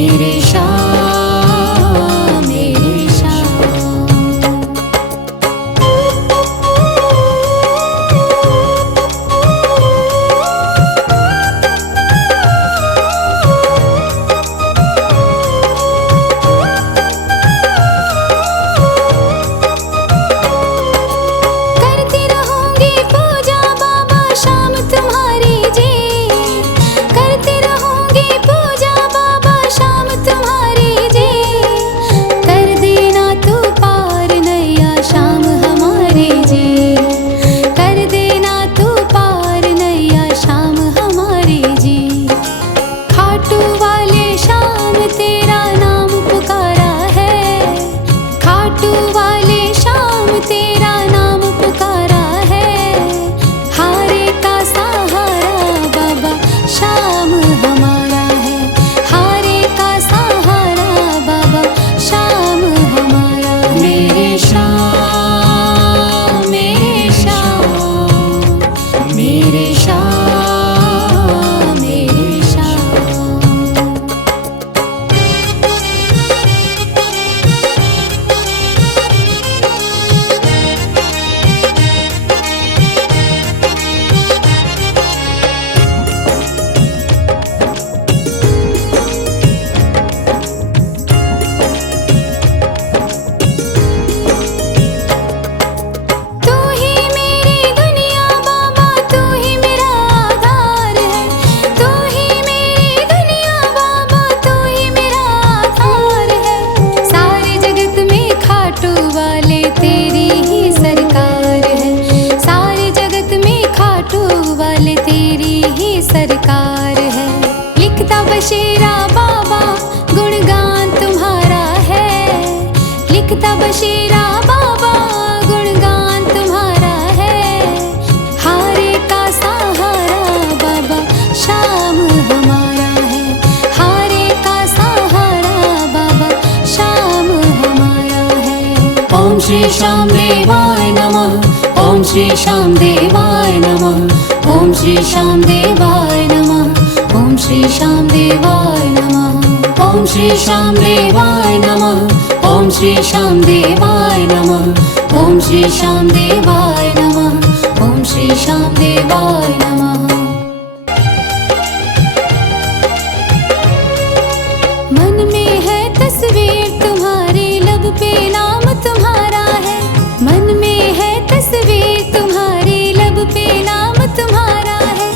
मेरे शाह मेरे शाह। करती रहूंगी पूजा बाबा शाम तुम्हारी जी, करती रहूंगी पूजा बाबा शाम तुम्हारी जी। कर देना तू पार नैया शाम हमारी जी, कर देना तू पार नैया शाम हमारी जी। खाटू वाले शाम तेरा नाम पुकारा है, खाटू वाले शाम तेरा नाम पुकारा है। हारे का सहारा बाबा शाम हमारा है, हारे का सहारा बाबा शाम हमारा है। मेरे शाह मेरे शाह मेरे शाह मेरे शाह। तू ही मेरी दुनिया बाबा, तू ही मेरा आधार है, तू ही मेरी दुनिया बाबा, तू ही मेरा आधार है। सारे जगत में खाटू वाले तेरी ही सरकार है, सारे जगत में खाटू वाले तेरी ही सरकार है। लिखता बशीरा बाबा गुणगान तुम्हारा है, लिखता बशीरा बाबा गुणगान तुम्हारा है। हारे का सहारा बाबा शाम हमारा है, हारे का सहारा बाबा शाम हमारा है। ओम श्री श्याम देवाय नमः, ओम श्री श्याम देवाय नमः, ओम श्री श्याम देवाय नमः, ओम श्री श्याम देवाय नमः, ओम श्री श्याम देवाय नमः, ओम श्री श्याम देवाय नमः, ओम श्री श्याम देवाय नमः, ओम श्री श्याम देवाय नमः। मन में है तस्वीर तुम्हारी, लब पे नाम तुम्हारा है। मन में है तस्वीर तुम्हारी, लब पे नाम तुम्हारा है।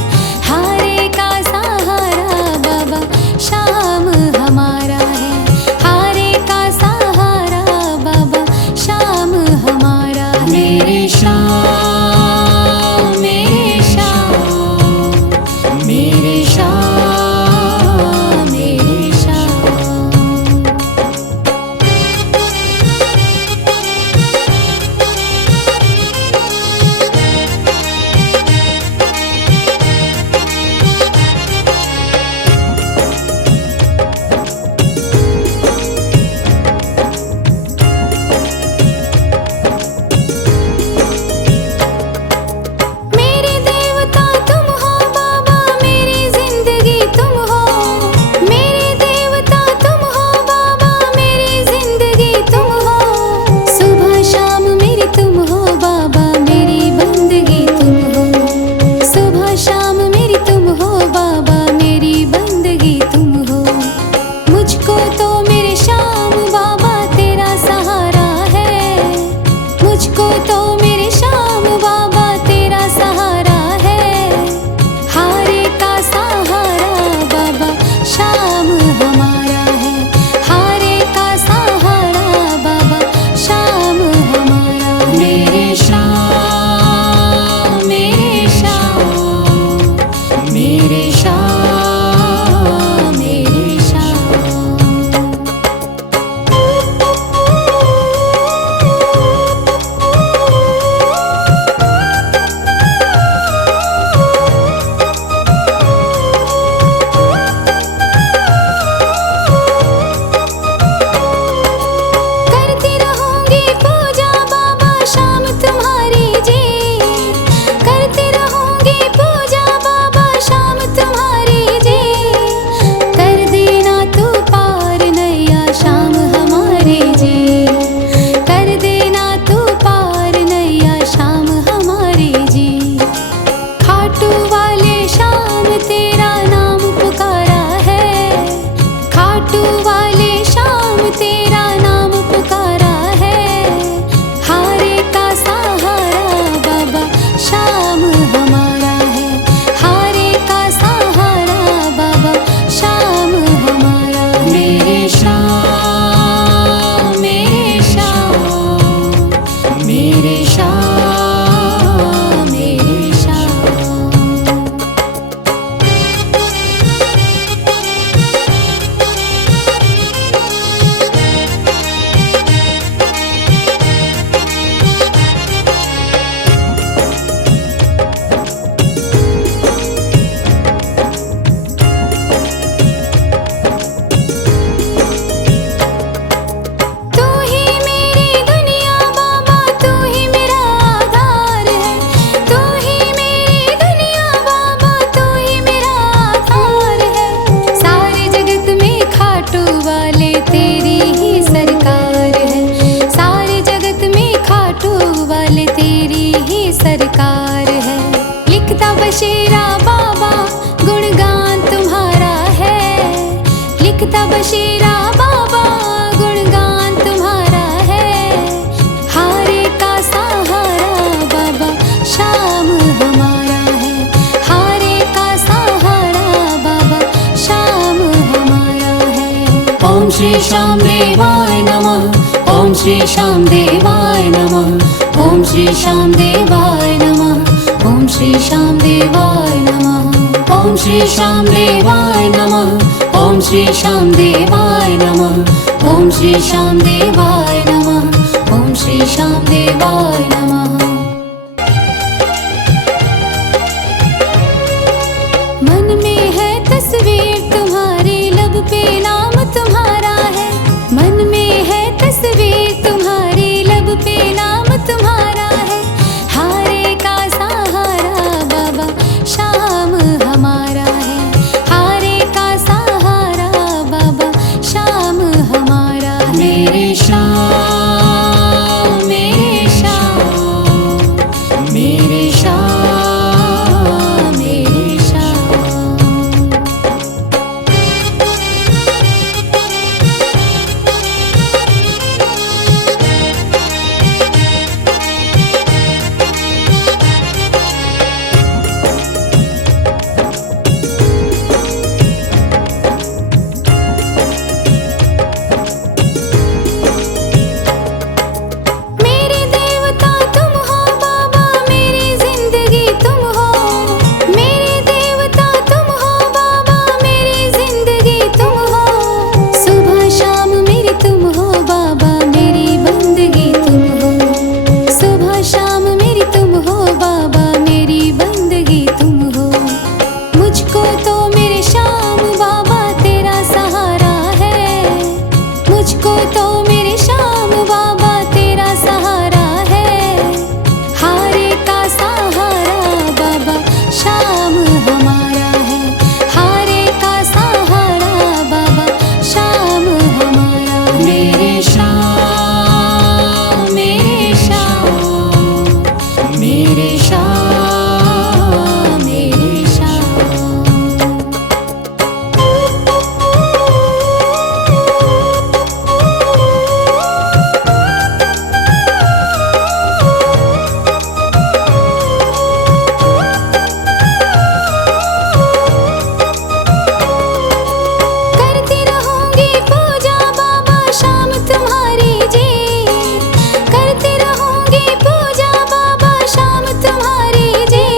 हारे का सहारा बाबा शाम हमारा है, हारे का सहारा बाबा शाम हमारा है। मेरे शाह मेरे शाह मेरे शाह मेरे शाह। मेरे देवता तुम हो बाबा, मेरी जिंदगी तुम हो, मेरे देवता तुम हो बाबा, मेरी जिंदगी तुम हो। सुबह शाम मेरी तुम हो बाबा, मेरी बंदगी तुम हो। सुबह शाम मेरी तुम हो बाबा, मेरी बंदगी तुम हो। मुझको तो मेरे शाम बाबा तेरा सहारा है, मुझको तो मेरे शाम बाबा तेरा सहारा है। हारे का सहारा बाबा शाम हमारा है, हारे का सहारा बाबा शाम हमारा है। मेरे शाह मेरे शाह मेरे शाह मेरे शाह। वाले तेरी ही सरकार है। सारे जगत में खाटू वाले तेरी ही सरकार है। लिखता बशीरा बाबा गुणगान तुम्हारा है। लिखता बशीरा बाबा गुणगान तुम्हारा है। हारे का सहारा बाबा शाम हमारा है। हारे का सहारा बाबा शाम हमारा है। ओम श्री श्याम देवाय नमः। ओम श्री श्याम देवाय नमः। ओम श्री श्याम देवाय नमः। ओम श्री श्याम देवाय नमः। ओम श्री श्याम देवाय नमः। ओम श्री श्याम देवाय नमः। ओम श्री श्याम देवाय नमः। ओम श्री श्याम देवाय नमः। मन में है तस्वीर तुम्हारी, लब पे नाम तुम्हारा है। मन में है तस्वीर तुम्हारी, लब पे नाम तुम्हारा है। हारे का सहारा बाबा शाम हमारा है। हारे का सहारा बाबा शाम हमारा है। मेरे श्याम मेरे श्याम मेरे श्याम मेरे श्याम। मेरे देवता तुम हो बाबा, मेरी जिंदगी तुम हो। मेरे देवता तुम हो बाबा, मेरी जिंदगी तुम हो। सुबह शाम मेरी तुम हो बाबा, मेरी बंदगी तुम हो। सुबह शाम मेरी तुम हो बाबा, मेरी बंदगी तुम हो। मुझको तो मेरे श्याम बाबा तेरा सहारा है। मुझको तो मेरे श्याम बाबा तेरा सहारा है। हारे का सहारा बाबा शाम हमारा है। हारे का सहारा बाबा शाम हमारा है। मेरे श्याम मेरे श्याम मेरे श्याम मेरे श्याम। करती रहूंगी पूजा बाबा शाम तुम्हारी जी। करती रहूंगी पूजा बाबा शाम तुम्हारी जी।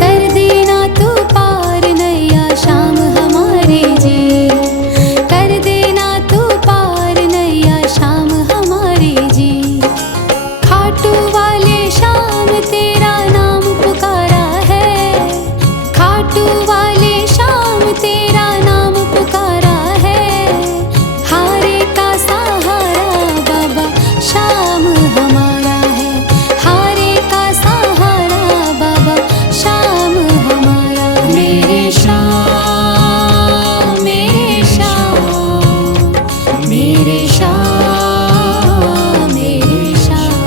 कर देना तू पार नैया शाम हमारे जी। कर देना तू पार नैया शाम हमारे जी। खाटू वाले शाम तेरा नाम पुकारा है। खाटू वाले शाम तेरा नाम पुकारा है। हारे का सहारा बाबा शाम हमारा है। हारे का सहारा बाबा शाम हमारा है। मेरे श्याम मेरे श्याम मेरे श्याम मेरे श्याम।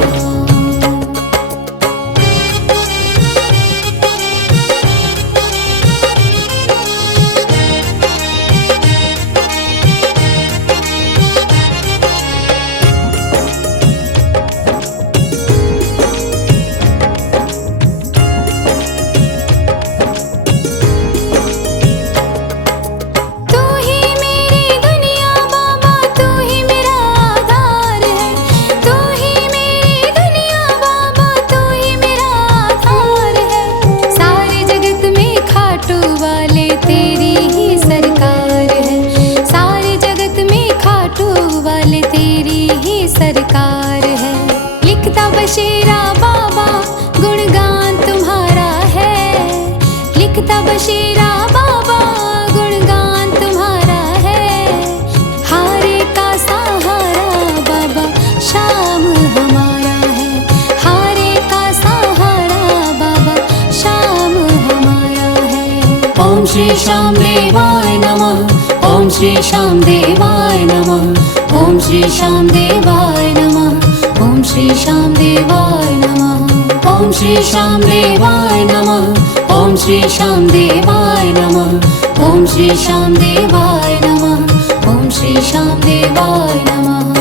तू ही मेरी दुनिया बाबा, तू ही मेरा आधार है। तू ही मेरी दुनिया बाबा, तू ही मेरा आधार है। सारे जगत में खाटू वाले तेरी ही सरकार है। सारे जगत में खाटू वाले तेरी ही सरकार है। लिखता बशीरा बाबा गुणगान तुम्हारा है। लिखता बशीरा बाबा गुणगान तुम्हारा है। हारे का सहारा बाबा शाम हमारा है। हारे का सहारा बाबा शाम हमारा है। ओम श्री श्याम देवाय नमः। ओम श्री श्री श्याम देवाय नमः। ओम श्री श्याम देवाय नमः। ओम श्री श्याम देवाय नमः। ओम श्री श्याम देवाय नमः। ओम श्री श्याम देवाय नमः। ओम श्री श्याम देवाय नमः। ओम श्री श्याम देवाय नमः।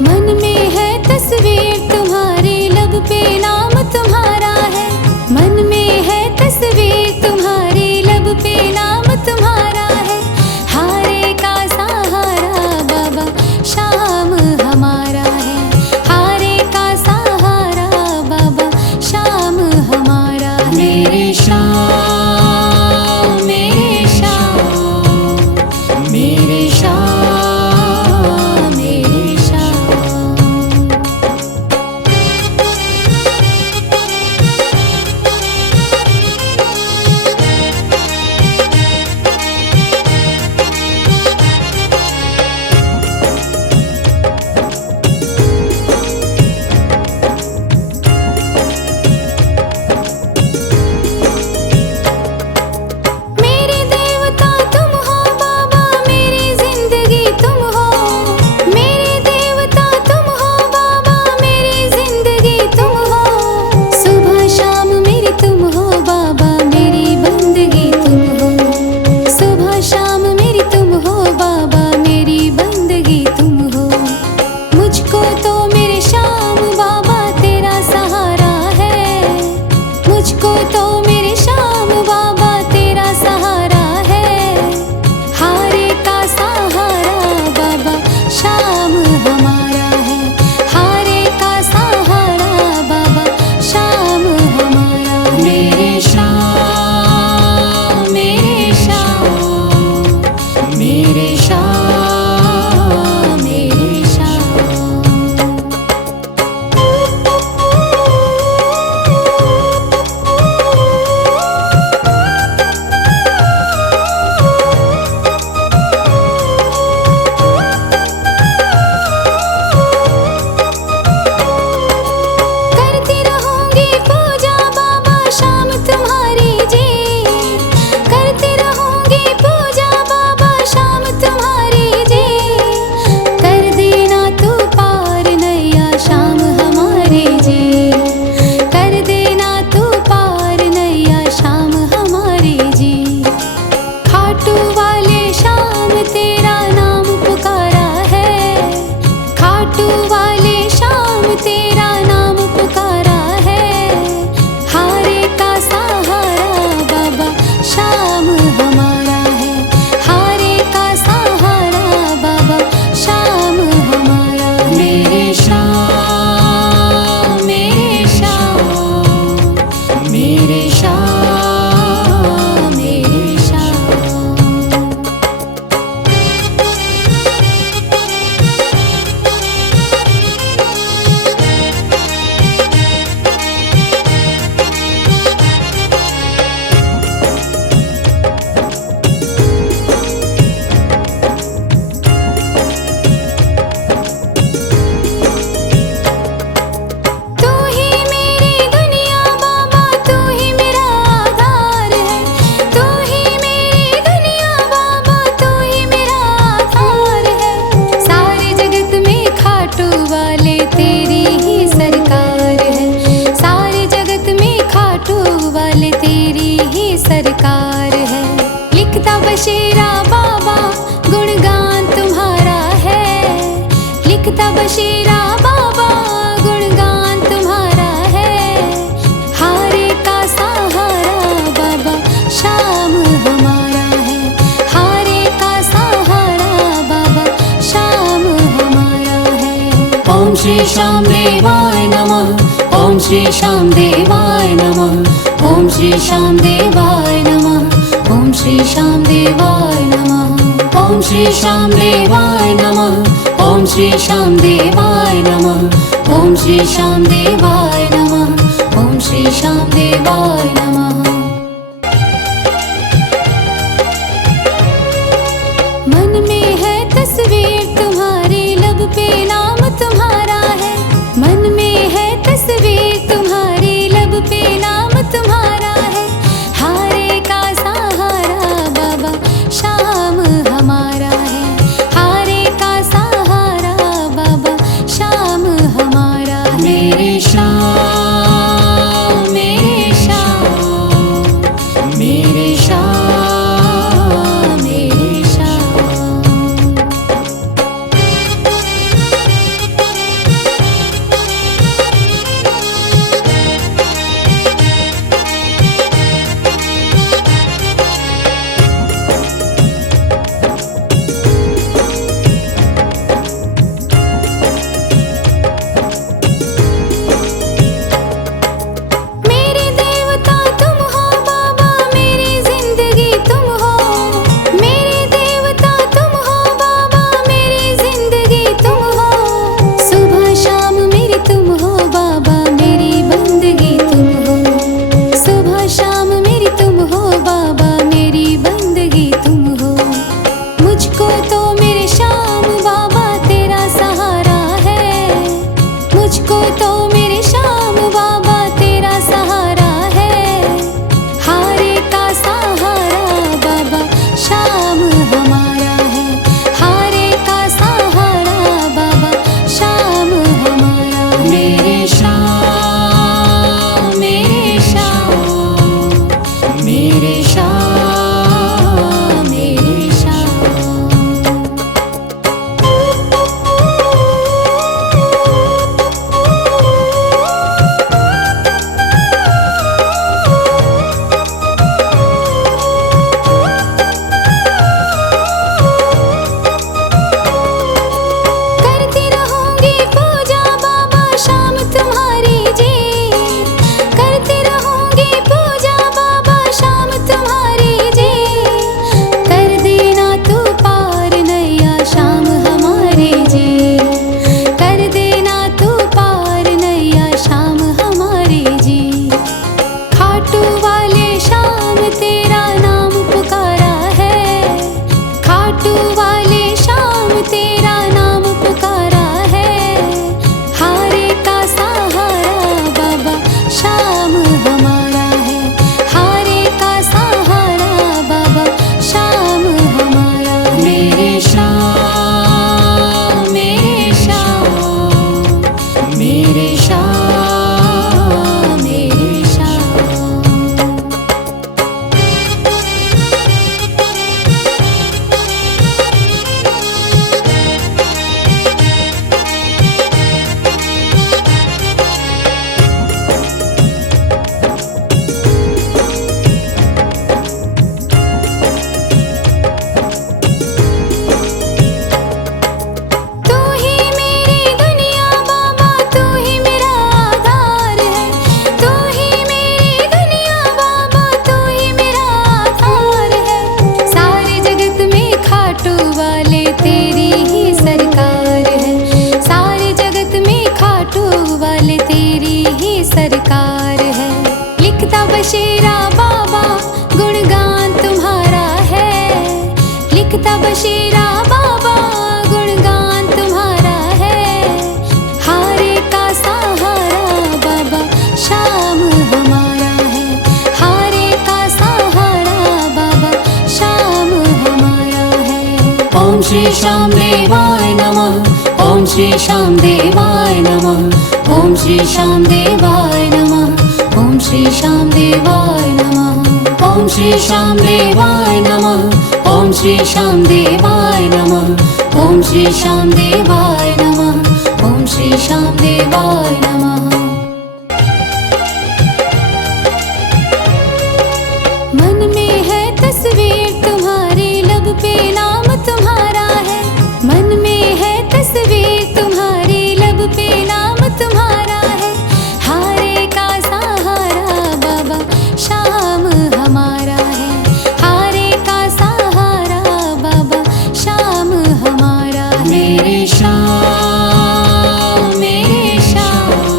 मन में है तस्वीर तुम्हारी, लब पे नाम तुम्हारा है। मन में है तस्वीर तुम्हारी, लब पे नाम तुम्हारा है। हारे का सहारा बाबा शाम हमारा है। हारे का सहारा बाबा शाम हमारा है। मेरे श्याम, मेरे श्याम, मेरे श्याम, मेरे श्याम। मेरे देवता तुम हो बाबा, मेरी जिंदगी तुम हो। मेरे देवता तुम हो बाबा, मेरी जिंदगी तुम हो। सुबह शाम मेरी तुम हो बाबा, मेरी बंदगी तुम हो। सुबह शाम मेरी तुम हो बाबा, मेरी बंदगी तुम हो। मुझको तो मेरे श्याम बाबा तेरा सहारा है। मुझको तो मेरे श्याम बाबा तेरा सहारा है। हारे का सहारा बाबा शाम हमारा है। हारे का सहारा बाबा शाम हमारा है। मेरे श्याम, मेरे श्याम, मेरे श्याम, मेरे श्याम। करती रहूंगी पूजा बाबा शाम तुम्हारी जी। करती रहूंगी पूजा बाबा शाम तुम्हारी जी। कर देना तू पार नैया शाम हमारी जी। कर देना तू पार नैया शाम हमारी जी। खाटू वाले शाम तेरा नाम पुकारा है। खाटू वाले शाम तेरा नाम पुकारा है। हारे का सहारा बाबा शाम हमारा है। हारे का सहारा बाबा शाम हमारा है। मेरे श्याम, मेरे श्याम, मेरे श्याम, मेरे श्याम। तू ही मेरी दुनिया बाबा, तू ही मेरा आधार है। तू ही मेरी दुनिया बाबा, तू ही मेरा आधार है। सारे जगत में खाटू वाले तेरी ही सरकार है। सारे जगत में खाटू वाले तेरी ही सरकार है। लिखता बशीरा बाबा गुणगान तुम्हारा है। लिखता बशीरा बाबा गुणगान तुम्हारा है। हारे का सहारा बाबा शाम हमारा है। हारे का सहारा बाबा शाम हमारा है। ओम श्री श्याम देवाय नमः। ओम श्री श्याम देवाय नमः। ओम श्री श्याम देवाय नमः। ओम श्री श्याम देवाय नमः। ओम श्री श्याम देवाय नमः। ओम श्री श्याम देवाय नमः। ओम श्री श्याम देवाय नमः। ओम श्री श्याम देवाय नमः। मन में है तस्वीर तुम्हारी, लब पे नाम तुम्हारा है। मन में है तस्वीर तुम्हारी, लब पे नाम तुम्हारा है। हारे श्याम मेरे श्याम। मेरे देवता तुम हो बाबा, मेरी जिंदगी तुम हो। मेरे देवता तुम हो बाबा, मेरी जिंदगी तुम हो। सुबह शाम मेरी तुम हो बाबा, मेरी बंदगी तुम हो। सुबह शाम मेरी तुम हो बाबा, मेरी बंदगी तुम हो। मुझको तो मेरे श्याम बाबा तेरा सहारा है। मुझको तो मेरे श्याम बाबा तेरा सहारा है। हारे का सहारा बाबा श्याम हमारा है। हारे का सहारा बाबा श्याम हमारा है। मेरे श्याम मेरे श्याम मेरे श्याम मेरे श्याम। करती रहूंगी पूजा बाबा शाम तुम्हारी जी। करती रहूंगी पूजा बाबा शाम तुम्हारी जी। कर देना तू पार नैया शाम हमारी जी। कर देना तू पार नैया शाम हमारी जी। खाटू वाले शाम तेरा नाम पुकारा है। खाटू वाले शाम तेरा नाम पुकारा है। हारे का सहारा बाबा श्याम हमारा है। हारे का सहारा बाबा श्याम हमारा है। मेरे श्याम मेरे श्याम मेरे श्याम मेरे श्याम। तू ही मेरी दुनिया बाबा, तू ही मेरा आधार है। तू ही मेरी दुनिया बाबा, तू ही मेरा आधार है। सारे जगत में खाटू वाले तेरी ही सरकार है। सारे जगत में खाटू वाले तेरी ही सरकार है। लिखता बशीरा बाबा गुणगान तुम्हारा है। लिखता बशीरा बाबा गुणगान तुम्हारा है। हारे का सहारा बाबा श्याम हमारा है। हारे का सहारा बाबा श्याम हमारा है। ओम श्री श्याम देवाय नमः। ओम श्री श्याम देवाय नमः। ओम श्री श्याम देवाय नमः। ओम श्री श्याम देवाय नमः। ओम श्री श्याम देवाय नमः। ओम श्री श्याम देवाय नमः। ओम श्री श्याम देवाय नमः। ओम श्री श्याम देवाय नमः। मन में है तस्वीर तुम्हारी, लब पे नाम तुम्हारा है। मन में है तस्वीर तुम्हारी, लब पे नाम तुम्हारा है। हारे का सहारा बाबा श्याम हमारा है। हारे का सहारा बाबा श्याम हमारा है। मेरे श्याम मेरे श्याम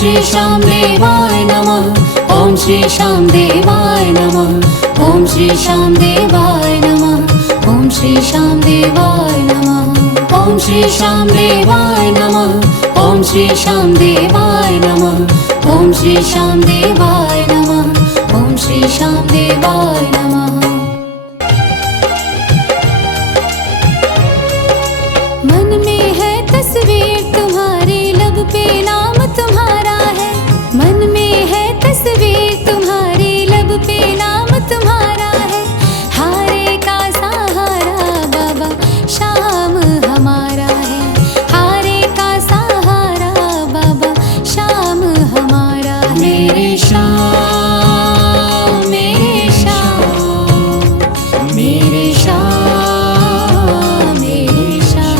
श्री श्याम देवाय नमः। ओम श्री श्याम देवाय नमः। ओम श्री श्याम देवाय नमः। ओम श्री श्याम देवाय नमः। ओम श्री श्याम देवाय नमः। ओम श्री श्याम देवाय नमः। ओम श्री श्याम देवाय नमः। ओम श्री श्याम देवाय नमः। मन में है तस्वीर तुम्हारी, लब पे नाम तुम्हारा है। मन में है तस्वीर तुम्हारी, लब पे नाम तुम्हारा है। हारे का सहारा बाबा शाम हमारा है। हारे का सहारा बाबा शाम हमारा है। मेरे श्याम, मेरे श्याम, मेरे श्याम, मेरे श्याम।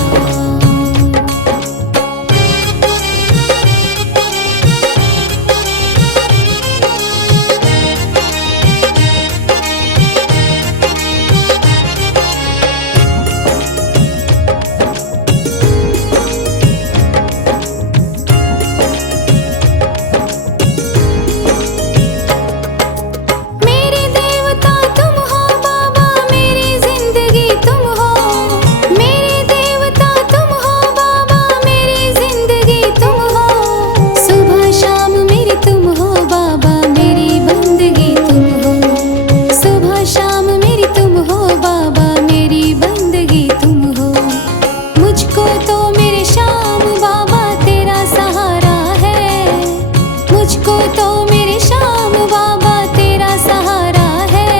मेरे देवता तुम हो बाबा, मेरी जिंदगी तुम हो। मेरे देवता तुम हो बाबा, मेरी जिंदगी तुम हो। सुबह शाम मेरी तुम हो बाबा, मेरी बंदगी तुम हो। सुबह शाम मेरी तुम हो बाबा, मेरी बंदगी तुम हो। मुझको तो मेरे श्याम बाबा तेरा सहारा है। मुझको तो मेरे श्याम बाबा तेरा सहारा है।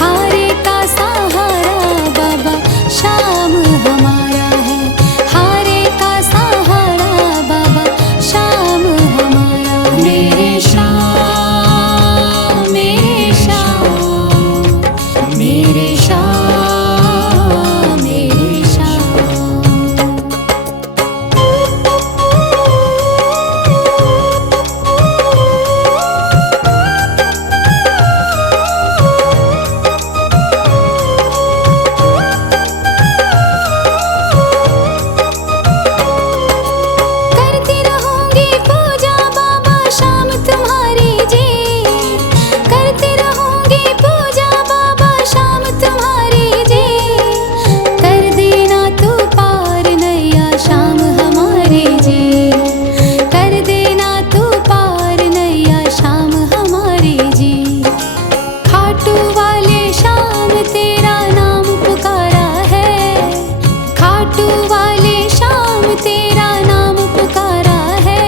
हारे का सहारा बाबा शाम हमारा है। हारे का सहारा बाबा शाम हमारा है। मेरे श्याम, मेरे श्याम, मेरे श्याम, मेरे श्याम। करती रहूंगी पूजा बाबा शाम तुम्हारी जी। करती रहूंगी पूजा बाबा शाम तुम्हारी जी। कर देना तू पार नैया शाम हमारी जी। कर देना तू पार नैया शाम हमारी जी। खाटू वाले शाम तेरा नाम पुकारा है। खाटू वाले शाम तेरा नाम पुकारा है।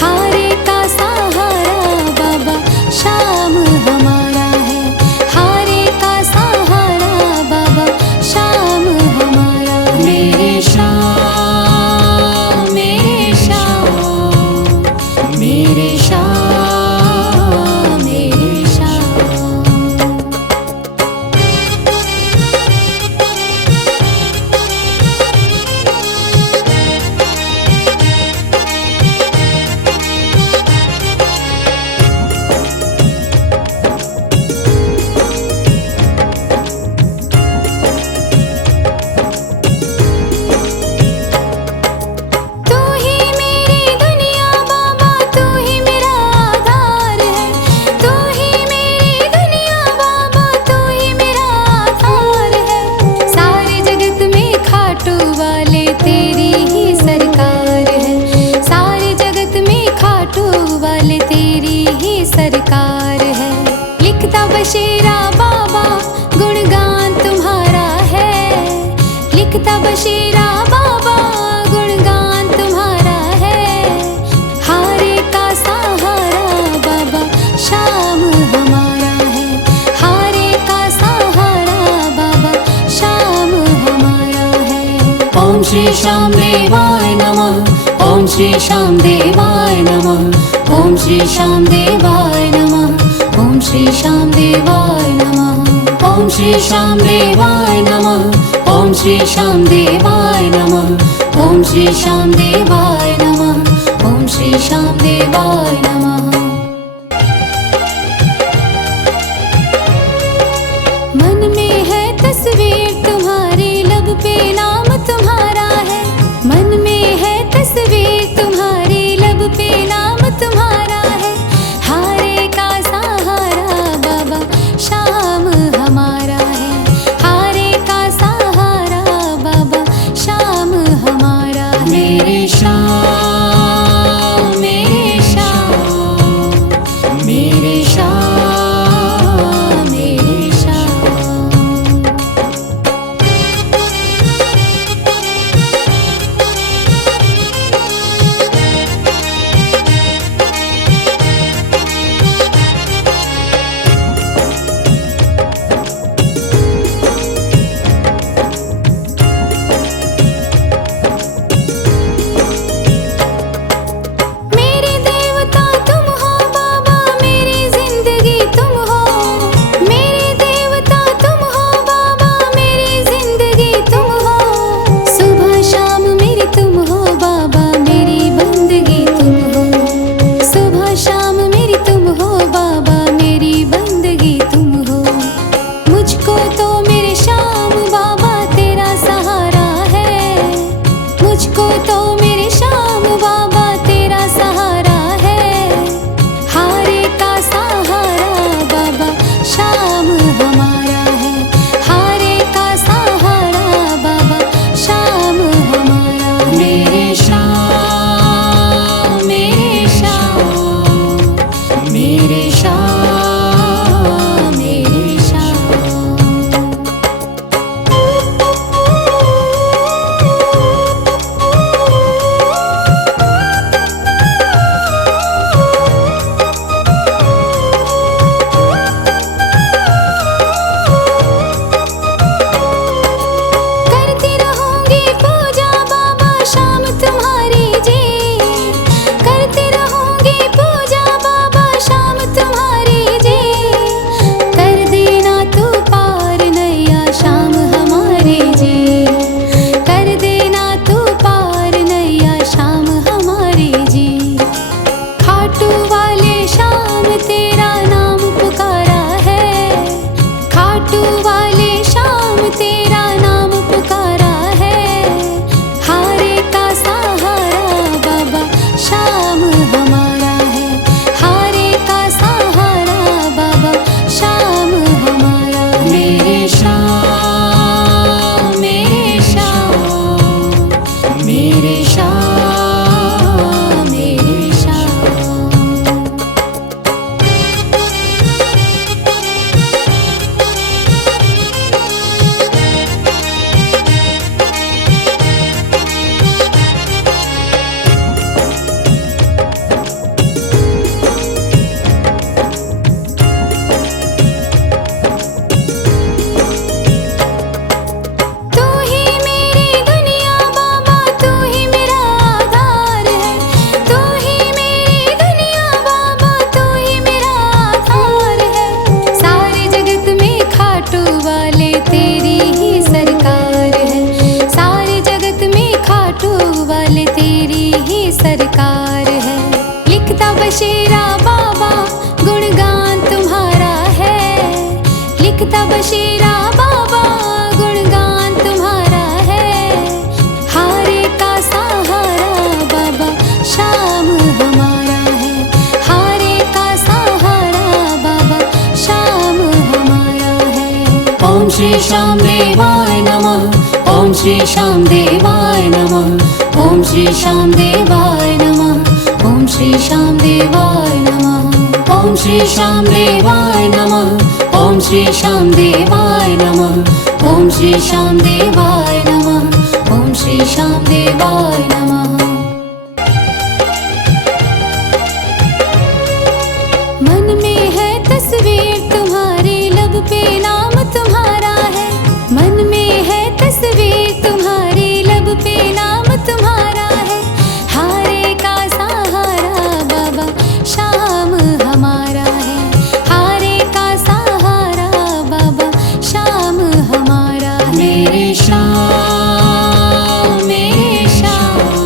हारे का सहारा बाबा शाम हमारा है। हारे का सहारा बाबा शाम हमारा है। मेरे श्याम, मेरे श्याम, मेरे श्याम, मेरे श्याम। तू ही मेरी दुनिया बाबा, तू ही मेरा आधार है। तू ही मेरी दुनिया बाबा, तू ही मेरा आधार है। सारे जगत में खाटू वाले तेरी ही सरकार है। सारे जगत में खाटू वाले तेरी ही सरकार है। लिखता बशीरा बाबा गुणगान तुम्हारा है। लिखता बशीरा बाबा गुणगान तुम्हारा है। हारे का सहारा बाबा शाम हमारा है। हारे का सहारा बाबा शाम हमारा है। ओम श्री श्याम देवाय नमः। ओम श्री श्याम देवाय नमः। ओम श्री श्याम देवाय नमः। ओम श्री श्याम देवाय नमः। ओम श्री श्याम देवाय नमः। ओम श्री श्याम देवाय नमः। ओम श्री श्याम देवाय नमः। ओम श्री श्याम देवाय नमः। मन में है तस्वीर तुम्हारी, लब पे नाम तुम्हारा है। मन में है तस्वीर तुम्हारी, लब पे खाटू वाले श्याम तेरा नाम पुकारा है, खाटू वाले श्याम तेरा नाम पुकारा है। हारे का सहारा बाबा श्याम हमारा है, हारे का सहारा बाबा श्याम हमारा है। मेरे श्याम, मेरे श्याम, मेरे श्याम, मेरे श्याम। तू ही मेरी दुनिया बाबा, तू ही मेरा आधार है। तू ही मेरी दुनिया बाबा, तू ही मेरा आधार है। सारे जगत में खाटू वाले तेरी ही सरकार है, सारे जगत में खाटू वाले तेरी ही सरकार है। लिखता बशीरा बाबा गुणगान तुम्हारा है, लिखता बशीरा बाबा गुणगान तुम्हारा है। हारे का सहारा बाबा श्याम हमारा है, हारे का सहारा बाबा श्याम हमारा है। ओम श्री श्याम देवाय नमः, ओम श्री श्याम देवाय नमः, ओम श्री श्याम देवाय नमः, ओम श्री श्याम देवाय नमः, ओम श्री श्याम देवाय नमः, ओम श्री श्याम देवाय नमः, ओम श्री श्याम देवाय नमः, ओम श्री श्याम देवाय नमः। मन में है तस्वीर तुम्हारी, लब पे नाम तुम्हारा है। मन में है तस्वीर तुम्हारी, लब पे नाम तुम्हारा है। हारे का सहारा बाबा श्याम हमारा है, हारे का सहारा बाबा श्याम हमारा है। मेरे श्याम, मेरे श्याम,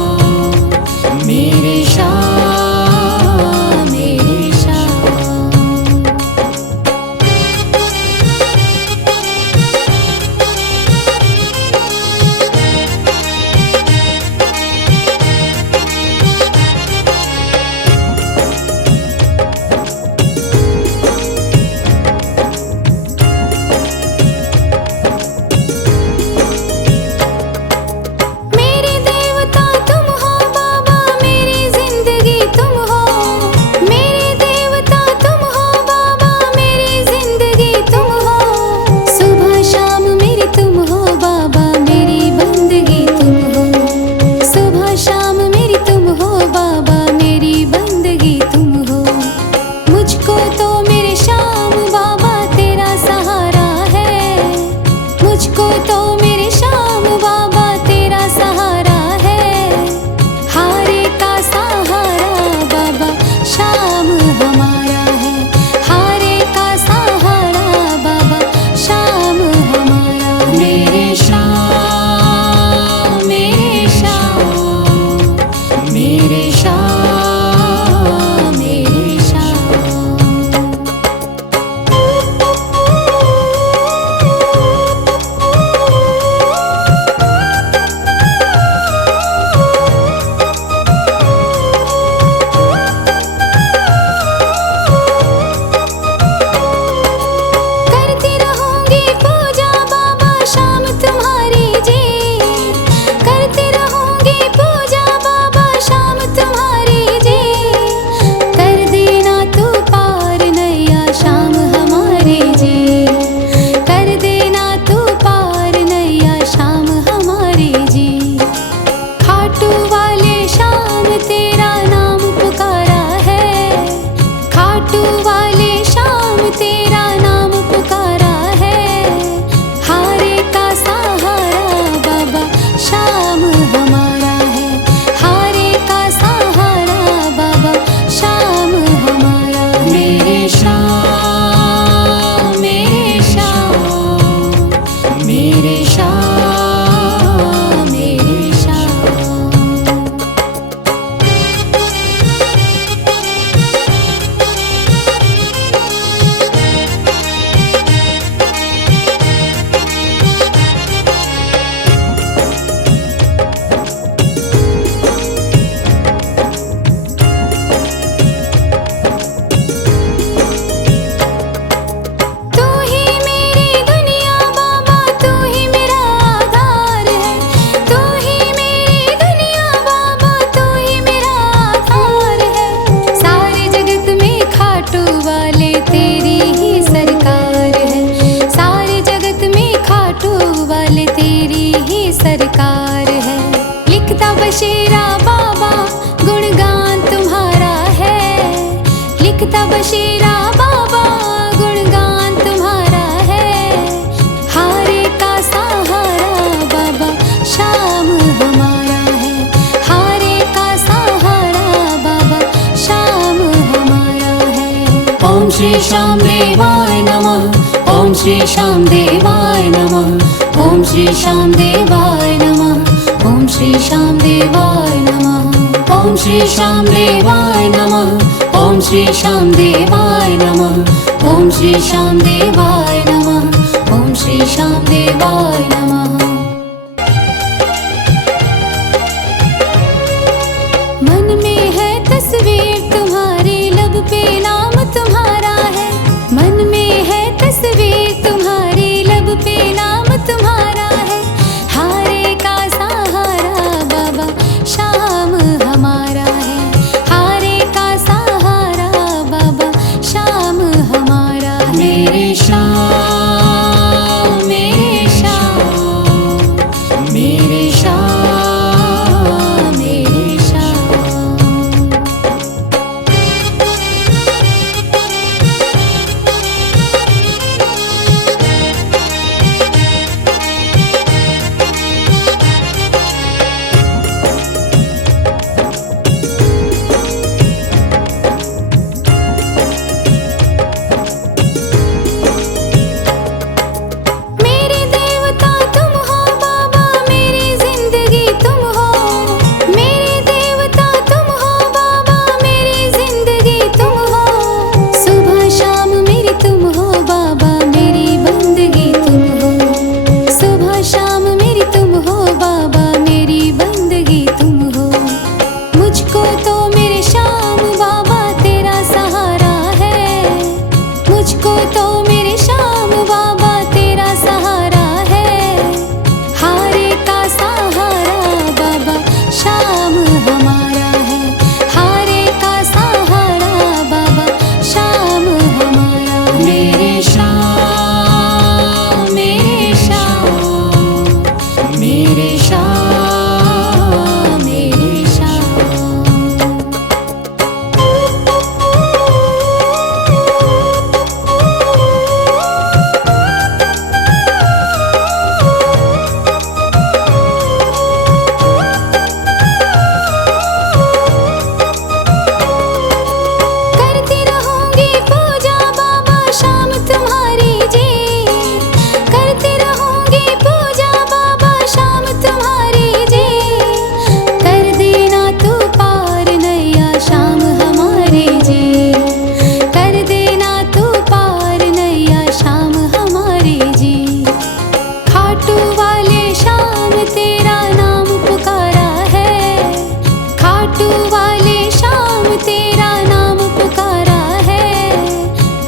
खाटू वाले तेरी ही सरकार है। सारे जगत में खाटू वाले तेरी ही सरकार है। लिखता बशीरा बाबा गुणगान तुम्हारा है। लिखता बशीरा बाबा गुणगान तुम्हारा है। हारे का सहारा बाबा शाम हमारा है। हारे का सहारा बाबा शाम हमारा है। ओम श्री श्याम देवाय नमः। ओम श्री श्याम देवाय नमः। ओम श्री श्याम देवाय नमः। ओम श्री श्याम देवाय नमः। ओम श्री श्याम देवाय नमः। ओम श्री श्याम देवाय नमः। ओम श्री श्याम देवाय नमः। ओम श्री श्याम देवाय नमः। मन में है तस्वीर तुम्हारी, लब पे नाम तुम्हारा है। मन में है तस्वीर तुम्हारी, लब पे नाम तुम्हारा है। हारे का सहारा बाबा शाम हमारा है। हारे का सहारा बाबा शाम हमारा है। मेरे श्याम मेरे श्याम मेरे श्याम मेरे श्याम। मेरे देवता तुम हो बाबा, मेरी जिंदगी तुम हो। मेरे देवता तुम हो बाबा, मेरी जिंदगी तुम हो। सुबह शाम मेरी तुम हो बाबा, मेरी बंदगी तुम हो। सुबह शाम मेरी तुम हो बाबा, मेरी बंदगी तुम हो। मुझको तो मेरे श्याम बाबा तेरा सहारा है। मुझको तो मेरे श्याम बाबा तेरा सहारा है। हारे का सहारा बाबा शाम हमारा है। हारे का सहारा बाबा शाम हमारा है। मेरे श्याम मेरे श्याम मेरे श्याम मेरे श्याम। करती रहूंगी पूजा बाबा शाम तुम्हारी जी। करती रहूंगी पूजा बाबा शाम तुम्हारी जी। कर देना तू पार नैया शाम हमारी जी। कर देना तू पार नैया शाम हमारी जी। खाटू वाले शाम तेरा नाम पुकारा है। खाटू वाले शाम तेरा नाम पुकारा है।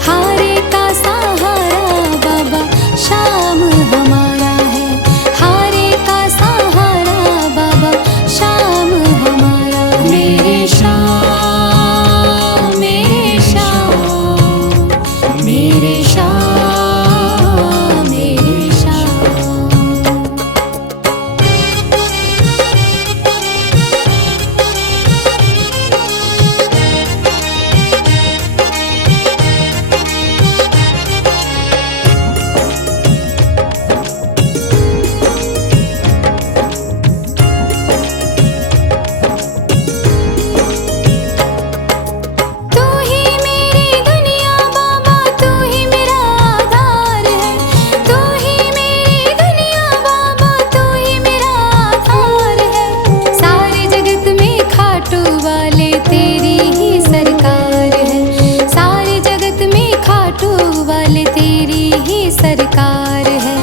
हारे का सहारा बाबा शाम हमारा है। हारे का सहारा बाबा शाम हमारा है। मेरे श्याम मेरे श्याम मेरे श्याम मेरे श्याम। तू ही मेरी दुनिया बाबा, तू ही मेरा आधार है। तू ही मेरी दुनिया बाबा, तू ही मेरा आधार है। सारे जगत में खाटू वाले तेरी ही सरकार है। सारे जगत में खाटू वाले तेरी ही सरकार है।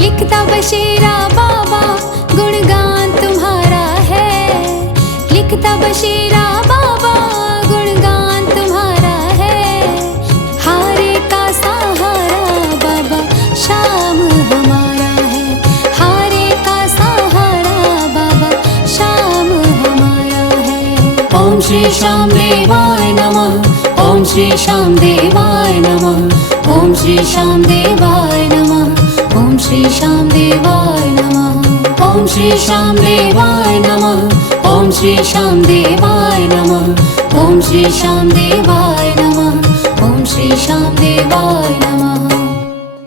लिखता बशीरा बाबा गुणगान तुम्हारा है। लिखता बशीरा बाबा गुणगान तुम्हारा है। हारे का सहारा बाबा शाम हमारा है। हारे का सहारा बाबा शाम हमारा है। ओम श्री श्याम देवाय नमः। ओम श्री श्याम देवाय नमः। ओम श्री श्याम देवाय नमः। ओम श्री श्याम देवाय नमः। ओम श्री श्याम देवाय नमः। ओम श्री श्याम देवाय नमः। ओम श्री श्याम देवाय नमः। ओम श्री श्याम देवाय नमः।